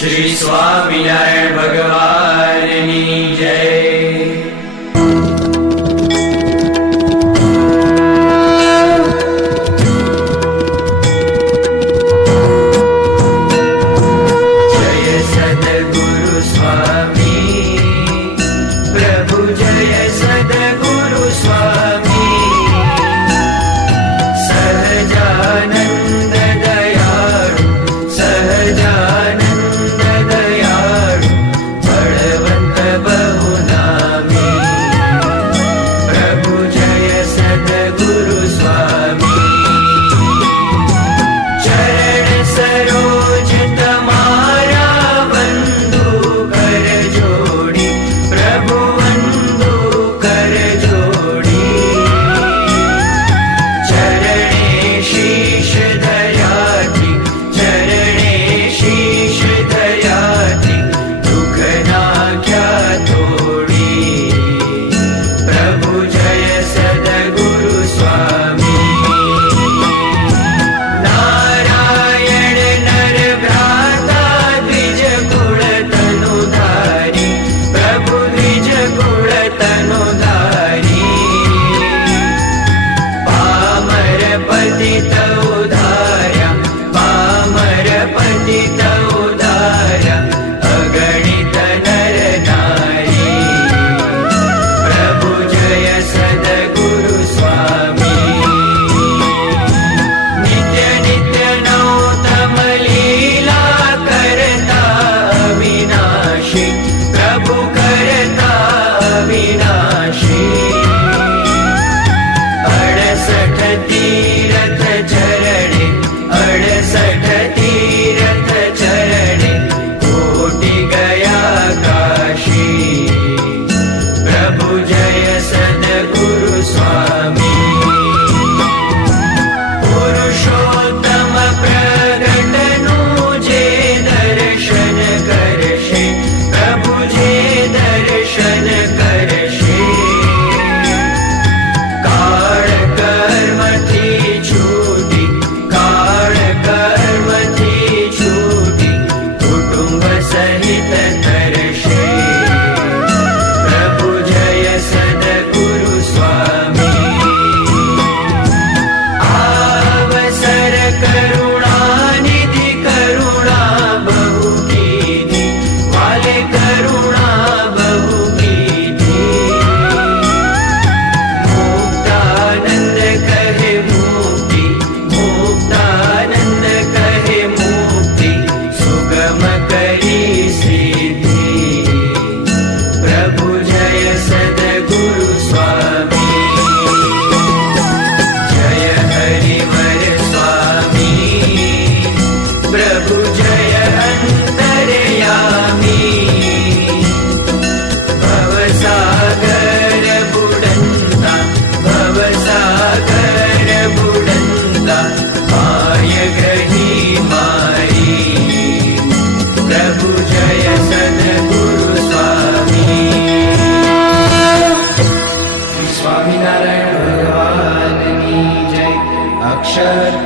શ્રી સ્વામિનારાયણ ભગવાનની જય.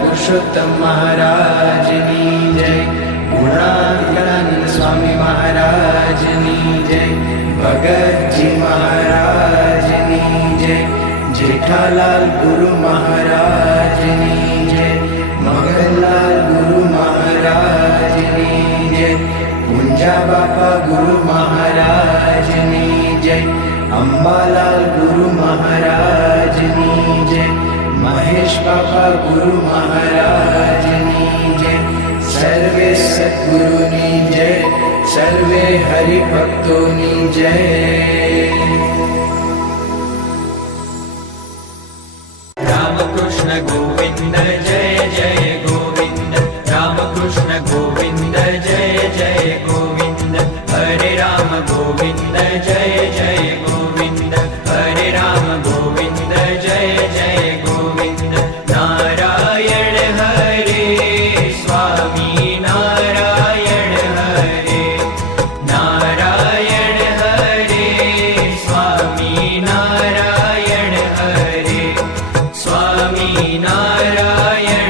પુરુષોત્તમ મહારાજની જય. ગુણાતીતાનંદ સ્વામી મહારાજની જય. ભગતજી મહારાજની જય. જેઠાલાલ ગુરુ મહારાજની જય. મગનલાલ ગુરુ મહારાજની જય. પૂંજા બાપા ગુરુ મહારાજની જય. અંબાલાલ ગુરુ મહારાજની જય. મહેશ બાપા ગુરુ મહારાજની જય. સર્વે સદગુરુની જય. સર્વે હરિભક્તોની જય. રામકૃષ્ણ ગોવિંદ જય જય ગોવિંદ. રામકૃષ્ણ ગોવિંદ જય જય ગોવિંદ. હરે રામ ગોવિંદ જય જય ગોવિંદ. હરે રામ ગોવિંદ જય જય ગોવિંદ. નારાયણ હરે સ્વામી નારાયણ હરે. નારાયણ હરે સ્વામી નારાયણ હરે. સ્વામી નારાયણ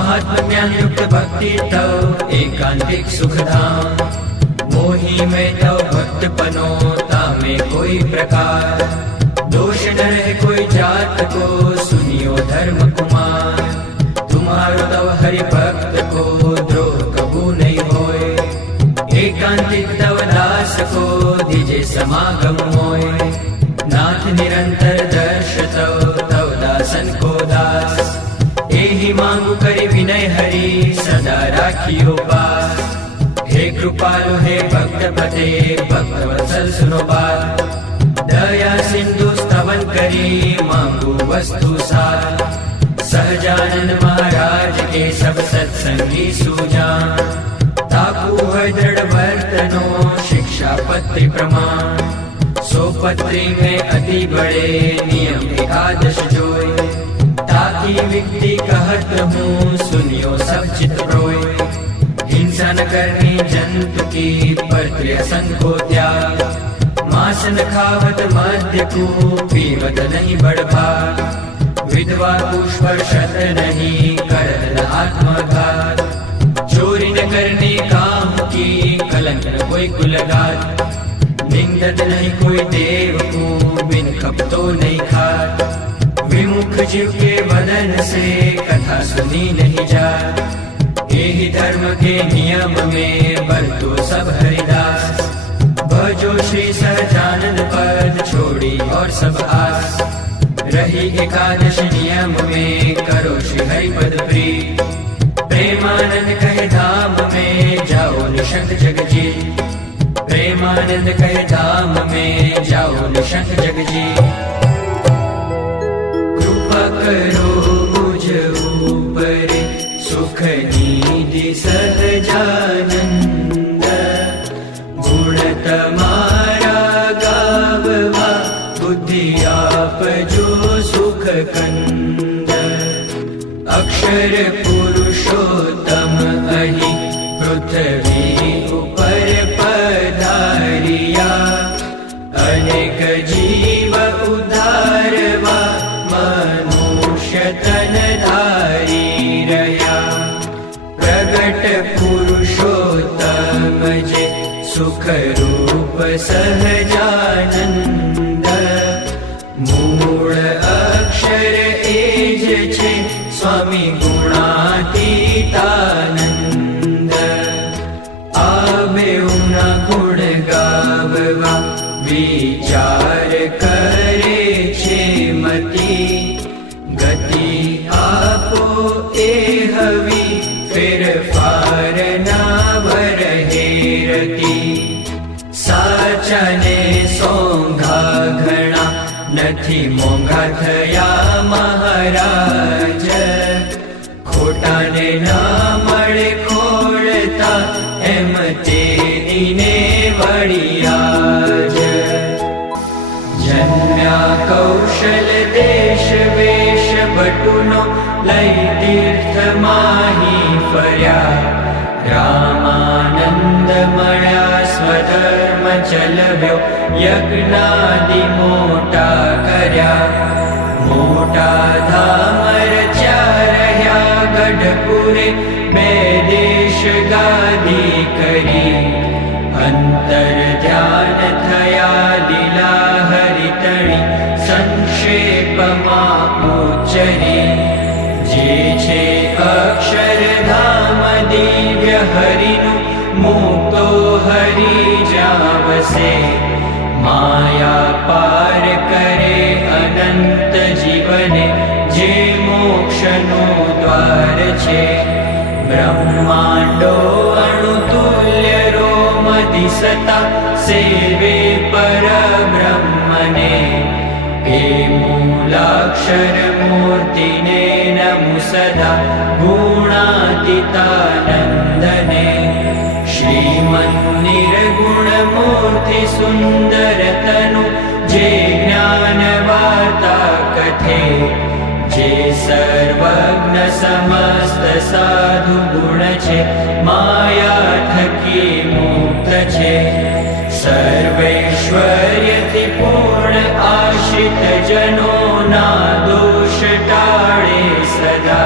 महात्म ज्ञान युक्त भक्ति तव एकांतिक सुखधाम। मोही में तव भक्त पनो तामे कोई प्रकार। दोष न रहे कोई जात को सुनियो धर्म कुमार। तुम्हारो तव हरि भक्त को द्रोह कबू नहीं होए। एकांतिक तव दास को दिजे समागम होए। नाथ निरंतर दर्श तव दासन को दास। एहि मांगु करि विनय हरि सदा राखियो पास। हे कृपालु हे भक्त पते भक्त वत्सल सुनो बात। दया सिंधु स्तवन करी मांगू वस्तु सार। सहजानंद महाराज के सब सत्संगी सुजान। ताकू है दृढ़ वर्तनो शिक्षा पत्री प्रमाण। सो पत्री में अति बड़े नियम एकादश जोए। ताकि विक्ति कहत हूँ सुनियो सब चित रोए। हिंसा न करनी जंतु की पर असन को त्याग। मांस न खावत मद्य को पीवत नहीं बड़भाग। विधवा पुष्पर्शत नहीं करत न आत्मघात। चोरी न करनी काम की कलंक न कोई कुलगात। निंदत नहीं कोई देव को बिन खपतो नहीं खात। विमुख जीव के वदन से कथा सुनी नहीं जात। यही धर्म के नियम में बरतो सब हरिदास। भजो श्री सहजानंद पद छोड़ी और सब आस। रही एकादश नियम में करो श्री हरि पद प्रीत। प्रेमानंद कहे धाम में जाओ निशंक जगजीत। प्रेमानंद कहे धाम में जाओ निशंक जगजीत। कृपा करो मुझ ऊपर सुख निधि सहजानंद। गुण तमारा गाववा बुद्धि आप जो सुख कंद। अक्षर पुरुषोत्तम अहि पृथ्वी ऊपर पधारिया। अनेक जीव उद्धारवा मनुष्य तन धारी रया। प्रगट पुरुषोत्तम जे सुख रूप सहजानंद। मूळ अक्षर एज छे स्वामी गुणातीतानंद। आवे उना गुण गाववा विचार करे छे मती। गति आपो ए हवी फेरफार ना वरहेरती। साचाने सोंघा घणा નથી મોંઘા થયા મહારાજ। ખોટાને ના મળે ખોળતા એમ તેનીને વળિયાજ। જન્મ્યા કૌશલ દેશ વેશ ભટુનો લઈ તીર્થ માહી ફર્યા। રામાનંદ મળ્યા સ્વધર્મ ચલવ્યો યજ્ઞાદિ મોટા કર્યા। મોટા ધામ રચ્યા રહ્યા ગઢપુરે બે દેશ ગાદી કરી। અંતર ધ્યાન થયા લીલા હરિતણી સંક્ષેપમાં ઉચ્ચરી। જે છે અક્ષરધામ દિવ્ય હરિનું મુક્તો હરિ જાવસે। माया पार करे अनंत जीवने जे मोक्षनो द्वार छे। ब्रह्मांडो अणुतुल्य रोम दिसता सेवे पर ब्रह्मने। हे मूलाक्षर मूर्तिने नमु सदा गुणातीतानंदने। श्रीमन्निर्गुण मूर्ति सुंदर तनु जे ज्ञान वार्ता कथे। जे सर्वज्ञ समस्त साधु गुण छे माया थकी मुक्त छे। सर्वैश्वर्यथि पूर्ण आश्रित जनो ना दोष टाळे सदा।